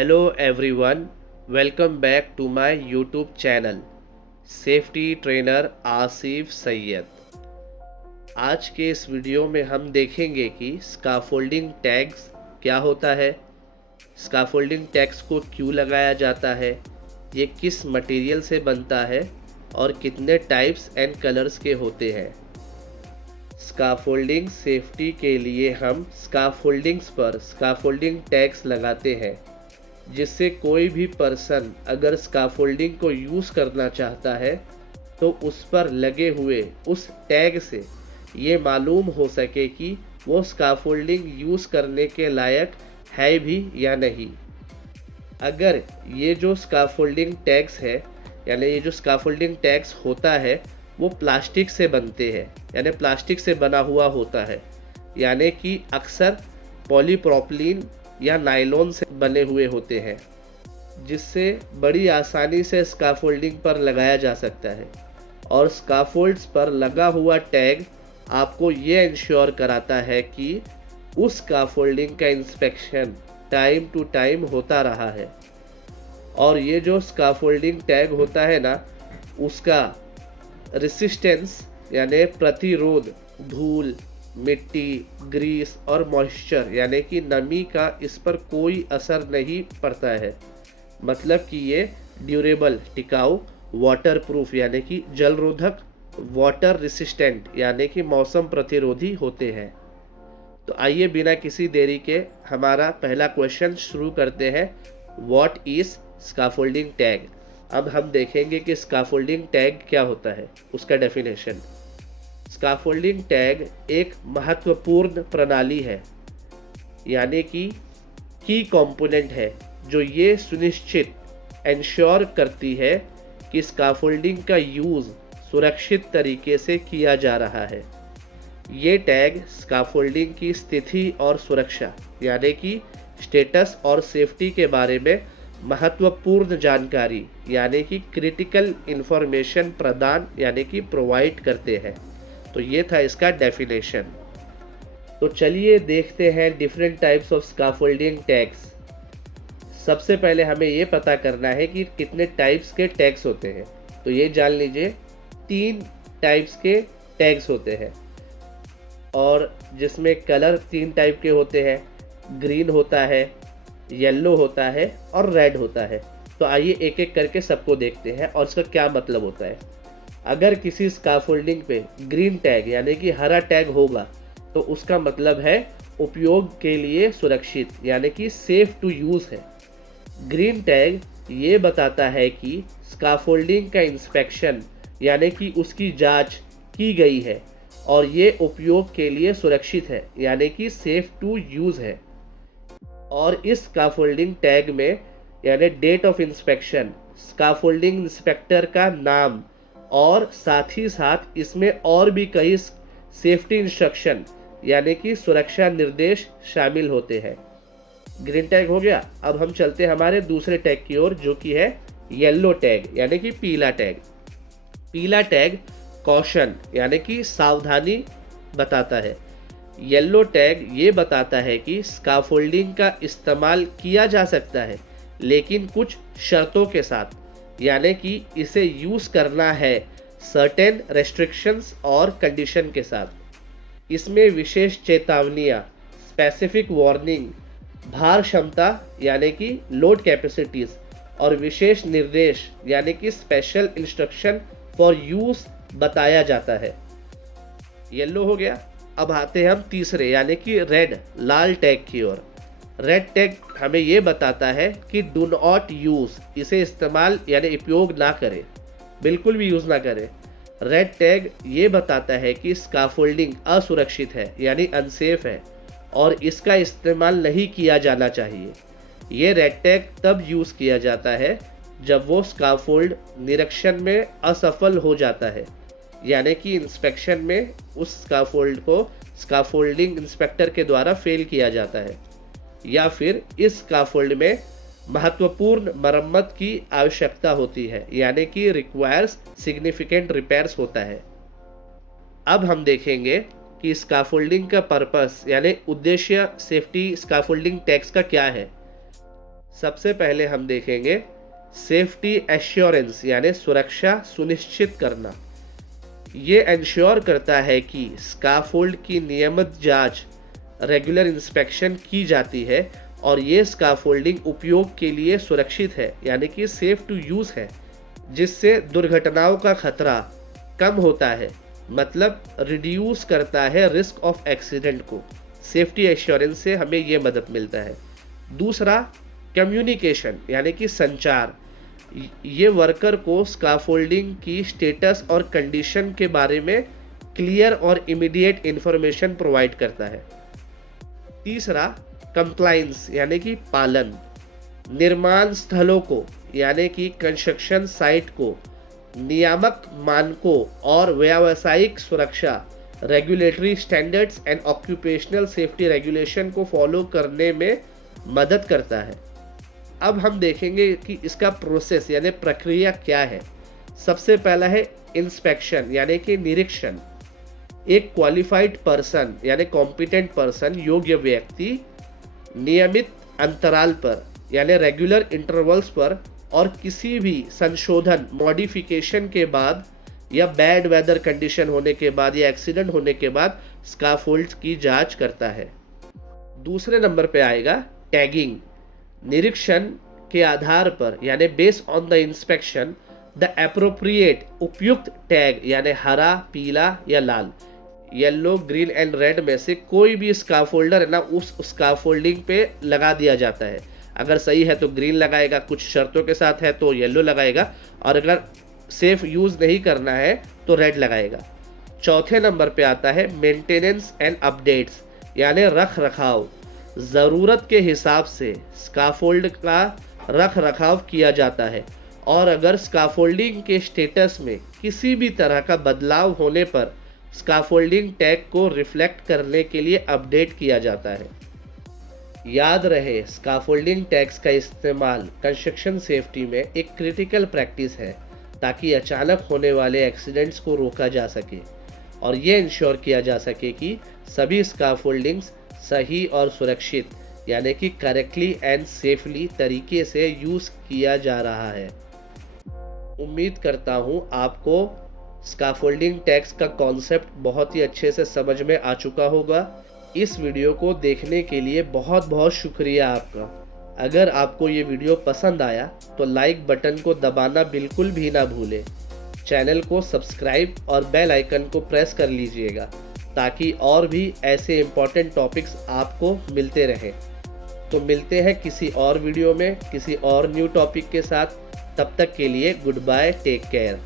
Hello everyone, welcome back to my YouTube channel safety trainer Asif Syed. आज के इस video में हम देखेंगे कि स्काफोल्डिंग टैग्स क्या होता है, स्काफोल्डिंग टैग्स को क्यों लगाया जाता है, ये किस मटेरियल से बनता है और कितने टाइप्स एंड कलर्स के होते हैं। स्काफोल्डिंग सेफ्टी के लिए हम स्काफोल्डिंग्स पर स्काफोल्डिंग टैग्स लगाते हैं, जिससे कोई भी पर्सन अगर स्काफोल्डिंग को यूज़ करना चाहता है तो उस पर लगे हुए उस टैग से ये मालूम हो सके कि वो स्काफोल्डिंग यूज़ करने के लायक है भी या नहीं। अगर ये जो स्काफोल्डिंग टैग्स है यानी ये जो स्काफोल्डिंग टैग्स होता है वो प्लास्टिक से बनते हैं, यानी प्लास्टिक से बना हुआ होता है, यानी कि अक्सर पॉलीप्रोपिलीन या नायलॉन से बने हुए होते हैं, जिससे बड़ी आसानी से स्काफोल्डिंग पर लगाया जा सकता है। और स्काफोल्ड्स पर लगा हुआ टैग आपको ये इंश्योर कराता है कि उस स्काफोल्डिंग का इंस्पेक्शन टाइम टू टाइम होता रहा है। और ये जो स्काफोल्डिंग टैग होता है ना, उसका रेसिस्टेंस यानी प्रतिरोध धूल, मिट्टी, ग्रीस और मॉइस्चर यानी कि नमी का इस पर कोई असर नहीं पड़ता है। मतलब कि ये ड्यूरेबल, टिकाऊ, वाटर प्रूफ यानी कि जल रोधक, वाटर रेसिस्टेंट यानी कि मौसम प्रतिरोधी होते हैं। तो आइए बिना किसी देरी के हमारा पहला क्वेश्चन शुरू करते हैं। What is scaffolding tag? अब हम देखेंगे कि स्काफोल्डिंग टैग क्या होता है, उसका डेफिनेशन। स्काफोल्डिंग टैग एक महत्वपूर्ण प्रणाली है, यानी कि की कंपोनेंट है, जो ये सुनिश्चित इंश्योर करती है कि स्काफोल्डिंग का यूज़ सुरक्षित तरीके से किया जा रहा है। ये टैग स्काफोल्डिंग की स्थिति और सुरक्षा यानी कि स्टेटस और सेफ्टी के बारे में महत्वपूर्ण जानकारी यानी कि क्रिटिकल इंफॉर्मेशन प्रदान यानी कि प्रोवाइड करते हैं। तो ये था इसका डेफिनेशन। तो चलिए देखते हैं different types of scaffolding tags. सबसे पहले हमें ये पता करना है कि कितने टाइप्स के टैग्स होते हैं। तो ये जान लीजिए 3 टाइप्स के टैग्स होते हैं, और जिसमें कलर 3 टाइप के होते हैं, ग्रीन होता है, येलो होता है और रेड होता है। तो आइए एक एक करके सबको देखते हैं और इसका क्या मतलब होता है। अगर किसी स्काफोल्डिंग पे ग्रीन टैग यानी कि हरा टैग होगा तो उसका मतलब है उपयोग के लिए सुरक्षित यानी कि सेफ टू यूज़ है। ग्रीन टैग ये बताता है कि स्काफोल्डिंग का इंस्पेक्शन यानी कि उसकी जांच की गई है और ये उपयोग के लिए सुरक्षित है यानी कि सेफ टू यूज़ है। और इस स्काफोल्डिंग टैग में यानी date of inspection, scaffolding inspector का नाम और साथ ही साथ इसमें और भी कई सेफ्टी इंस्ट्रक्शन यानी कि सुरक्षा निर्देश शामिल होते हैं। ग्रीन टैग हो गया। अब हम चलते हैं हमारे दूसरे टैग की ओर, जो कि है येलो टैग यानी कि पीला टैग। पीला टैग कॉशन यानी कि सावधानी बताता है। येलो टैग ये बताता है कि स्काफोल्डिंग का इस्तेमाल किया जा सकता है, लेकिन कुछ शर्तों के साथ, यानी कि इसे यूज़ करना है सर्टेन रेस्ट्रिक्शंस और कंडीशन के साथ। इसमें विशेष चेतावनियाँ, स्पेसिफिक वार्निंग, भार क्षमता यानी कि लोड कैपेसिटीज़ और विशेष निर्देश यानी कि स्पेशल इंस्ट्रक्शन फॉर यूज़ बताया जाता है। येलो हो गया। अब आते हैं हम तीसरे यानी कि रेड, लाल टैग की ओर। रेड टैग हमें ये बताता है कि डू नॉट यूज़, इसे इस्तेमाल यानी उपयोग ना करें, बिल्कुल भी यूज़ ना करें। रेड टैग ये बताता है कि स्काफोल्डिंग असुरक्षित है यानी अनसेफ है और इसका इस्तेमाल नहीं किया जाना चाहिए। ये रेड टैग तब यूज़ किया जाता है जब वो स्काफोल्ड निरीक्षण में असफल हो जाता है, यानी कि इंस्पेक्शन में उस स्काफोल्ड को स्काफोल्डिंग इंस्पेक्टर के द्वारा फेल किया जाता है, या फिर इस स्काफोल्ड में महत्वपूर्ण मरम्मत की आवश्यकता होती है यानी कि रिक्वायर्स सिग्निफिकेंट रिपेयर्स होता है। अब हम देखेंगे कि स्काफोल्डिंग का पर्पस यानी उद्देश्य सेफ्टी स्काफोल्डिंग टैग्स का क्या है। सबसे पहले हम देखेंगे सेफ्टी एश्योरेंस यानी सुरक्षा सुनिश्चित करना। ये इंश्योर करता है कि स्काफोल्ड की नियमित जांच, रेगुलर इंस्पेक्शन की जाती है और ये स्काफोल्डिंग उपयोग के लिए सुरक्षित है यानी कि सेफ टू यूज़ है, जिससे दुर्घटनाओं का खतरा कम होता है, मतलब रिड्यूस करता है रिस्क ऑफ एक्सीडेंट को। सेफ्टी एश्योरेंस से हमें ये मदद मिलता है। दूसरा, कम्युनिकेशन यानी कि संचार। ये वर्कर को स्काफोल्डिंग की स्टेटस और कंडीशन के बारे में क्लियर और इमीडिएट इंफॉर्मेशन प्रोवाइड करता है। तीसरा, कंप्लायंस यानी कि पालन। निर्माण स्थलों को यानी कि कंस्ट्रक्शन साइट को नियामक मानकों और व्यावसायिक सुरक्षा, regulatory standards and occupational safety regulation को फॉलो करने में मदद करता है। अब हम देखेंगे कि इसका प्रोसेस यानी प्रक्रिया क्या है। सबसे पहला है इंस्पेक्शन यानी कि निरीक्षण। एक क्वालिफाइड पर्सन यानी कॉम्पिटेंट पर्सन, योग्य व्यक्ति, नियमित अंतराल पर यानी रेगुलर इंटरवल्स पर और किसी भी संशोधन, मॉडिफिकेशन के बाद या बैड वेदर कंडीशन होने के बाद या एक्सीडेंट होने के बाद स्काफोल्ड की जांच करता है। दूसरे नंबर पे आएगा टैगिंग। निरीक्षण के आधार पर यानी based on the inspection the appropriate उपयुक्त टैग यानी हरा, पीला या लाल, येलो, ग्रीन एंड रेड में से कोई भी स्काफोल्डर है ना उस स्काफोल्डिंग पे लगा दिया जाता है। अगर सही है तो ग्रीन लगाएगा, कुछ शर्तों के साथ है तो येलो लगाएगा, और अगर सेफ यूज नहीं करना है तो रेड लगाएगा। चौथे नंबर पे आता है मेंटेनेंस एंड अपडेट्स यानी रख रखाव। ज़रूरत के हिसाब से स्काफोल्ड का रख रखाव किया जाता है और अगर स्काफोल्डिंग के स्टेटस में किसी भी तरह का बदलाव होने पर स्काफोल्डिंग टैग को रिफ्लेक्ट करने के लिए अपडेट किया जाता है। याद रहे, स्काफोल्डिंग टैग्स का इस्तेमाल कंस्ट्रक्शन सेफ्टी में एक क्रिटिकल प्रैक्टिस है ताकि अचानक होने वाले एक्सीडेंट्स को रोका जा सके और ये इंश्योर किया जा सके कि सभी स्काफोल्डिंग्स सही और सुरक्षित यानी कि करेक्टली एंड सेफली तरीके से यूज़ किया जा रहा है। उम्मीद करता हूँ आपको स्काफोल्डिंग टैग्स का कॉन्सेप्ट बहुत ही अच्छे से समझ में आ चुका होगा। इस वीडियो को देखने के लिए बहुत बहुत शुक्रिया आपका। अगर आपको ये वीडियो पसंद आया तो लाइक बटन को दबाना बिल्कुल भी ना भूलें। चैनल को सब्सक्राइब और बेल आइकन को प्रेस कर लीजिएगा ताकि और भी ऐसे इम्पोर्टेंट टॉपिक्स आपको मिलते रहें। तो मिलते हैं किसी और वीडियो में किसी और न्यू टॉपिक के साथ। तब तक के लिए गुड बाय, टेक केयर।